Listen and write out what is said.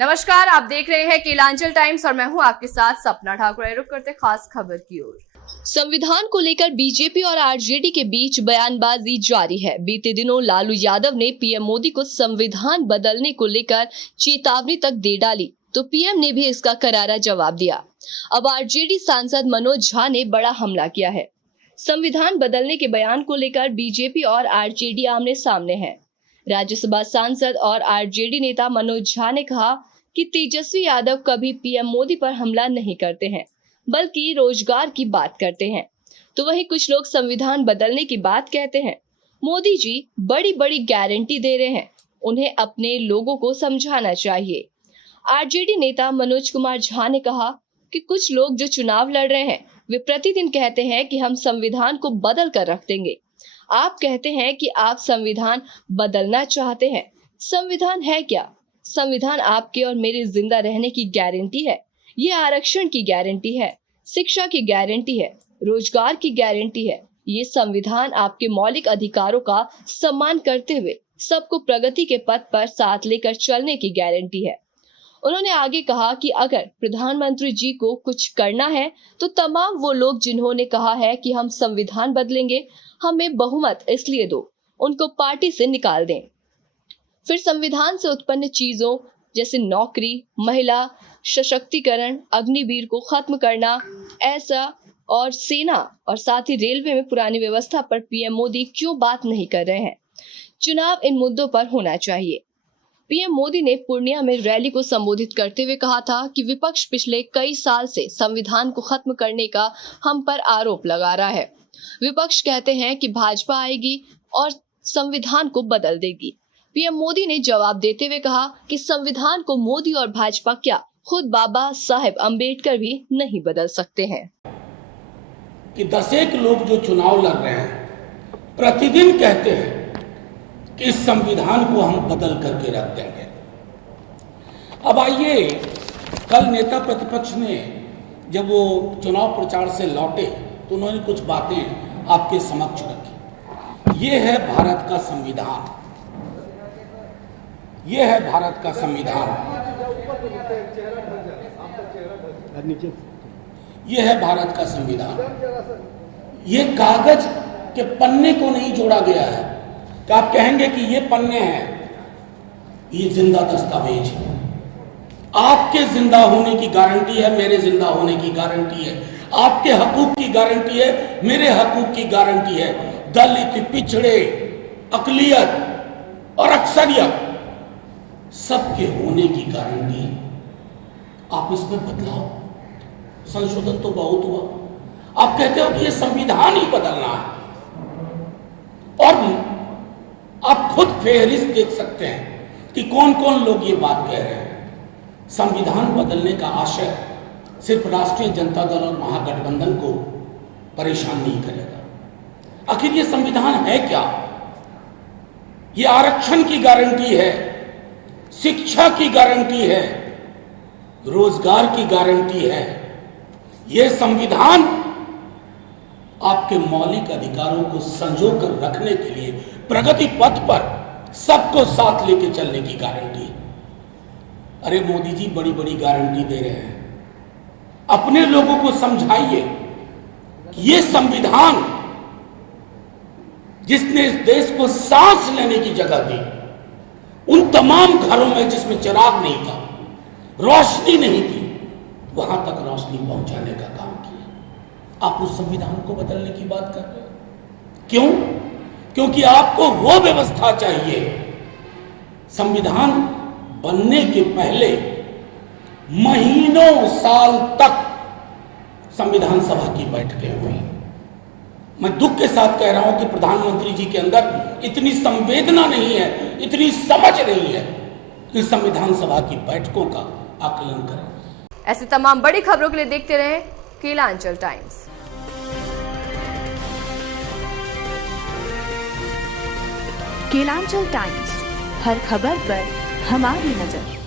नमस्कार, आप देख रहे हैं केलांचल टाइम्स और मैं हूं आपके साथ सपना ठाकुर। रुक करते खास खबर की ओर। संविधान को लेकर बीजेपी और आरजेडी के बीच बयानबाजी जारी है। बीते दिनों लालू यादव ने पीएम मोदी को संविधान बदलने को लेकर चेतावनी तक दे डाली, तो पीएम ने भी इसका करारा जवाब दिया। अब आरजेडी सांसद मनोज झा ने बड़ा हमला किया है। संविधान बदलने के बयान को लेकर बीजेपी और आरजेडी आमने सामने है। राज्यसभा सांसद और आरजेडी नेता मनोज झा ने कहा कि तेजस्वी यादव कभी पीएम मोदी पर हमला नहीं करते हैं, बल्कि रोजगार की बात करते हैं। तो वहीं कुछ लोग संविधान बदलने की बात कहते हैं। मोदी जी बड़ी बड़ी गारंटी दे रहे हैं, उन्हें अपने लोगों को समझाना चाहिए। आरजेडी नेता मनोज कुमार झा ने कहा कि कुछ लोग जो चुनाव लड़ रहे हैं वे प्रतिदिन कहते हैं कि हम संविधान को बदल कर रख देंगे। आप कहते हैं कि आप संविधान बदलना चाहते हैं। संविधान है क्या? संविधान आपके और मेरे जिंदा रहने की गारंटी है। ये आरक्षण की गारंटी है, शिक्षा की गारंटी है, रोजगार की गारंटी है। ये संविधान आपके मौलिक अधिकारों का सम्मान करते हुए सबको प्रगति के पथ पर साथ लेकर चलने की गारंटी है। उन्होंने आगे कहा कि अगर प्रधानमंत्री जी को कुछ करना है तो तमाम वो लोग जिन्होंने कहा है कि हम संविधान बदलेंगे, हमें बहुमत इसलिए दो, उनको पार्टी से निकाल दें। फिर संविधान से उत्पन्न चीजों जैसे नौकरी, महिला सशक्तिकरण, अग्निवीर को खत्म करना, ऐसा और सेना और साथ ही रेलवे में पुरानी व्यवस्था पर पीएम मोदी क्यों बात नहीं कर रहे हैं? चुनाव इन मुद्दों पर होना चाहिए। पीएम मोदी ने पूर्णिया में रैली को संबोधित करते हुए कहा था कि विपक्ष पिछले कई साल से संविधान को खत्म करने का हम पर आरोप लगा रहा है। विपक्ष कहते हैं कि भाजपा आएगी और संविधान को बदल देगी। पीएम मोदी ने जवाब देते हुए कहा कि संविधान को मोदी और भाजपा क्या, खुद बाबा साहेब अम्बेडकर भी नहीं बदल सकते हैं। कि 10 लोग जो चुनाव लड़ रहे हैं प्रतिदिन कहते हैं कि इस संविधान को हम बदल करके रख देंगे। अब आइए, कल नेता प्रतिपक्ष ने जब वो चुनाव प्रचार से लौटे तो उन्होंने कुछ बातें आपके समक्ष रखी। ये है भारत का संविधान, ये है भारत का संविधान, ये है भारत का संविधान। ये कागज के पन्ने को नहीं जोड़ा गया है कि आप कहेंगे कि ये पन्ने हैं, ये जिंदा दस्तावेज है। आपके जिंदा होने की गारंटी है, मेरे जिंदा होने की गारंटी है, आपके हकूक की गारंटी है, मेरे हकूक की गारंटी है। दलित, पिछड़े, अकलियत और अक्सरियत सबके होने की गारंटी है। आप इसमें बदलाव, संशोधन तो बहुत हुआ। आप कहते हो कि ये संविधान ही बदलना है, और आप खुद फेहरिस्त देख सकते हैं कि कौन कौन लोग ये बात कह रहे हैं। संविधान बदलने का आशय सिर्फ राष्ट्रीय जनता दल और महागठबंधन को परेशान नहीं करेगा। आखिर ये संविधान है क्या? ये आरक्षण की गारंटी है, शिक्षा की गारंटी है, रोजगार की गारंटी है। यह संविधान आपके मौलिक अधिकारों को संजो कर रखने के लिए प्रगति पथ पर सबको साथ लेके चलने की गारंटी है। अरे मोदी जी बड़ी बड़ी गारंटी दे रहे हैं, अपने लोगों को समझाइए कि यह संविधान जिसने इस देश को सांस लेने की जगह दी, उन तमाम घरों में जिसमें चिराग नहीं था, रोशनी नहीं थी, वहां तक रोशनी पहुंचाने का काम किया। आप उस संविधान को बदलने की बात कर रहे हो। क्यों? क्योंकि आपको वो व्यवस्था चाहिए। संविधान बनने के पहले महीनों साल तक संविधान सभा की बैठकें हुई। मैं दुख के साथ कह रहा हूं कि प्रधानमंत्री जी के अंदर इतनी संवेदना नहीं है, इतनी समझ नहीं है कि संविधान सभा की बैठकों का आकलन करें। ऐसी तमाम बड़ी खबरों के लिए देखते रहें केलांचल टाइम्स। केलांचल टाइम्स, हर खबर पर हमारी नजर।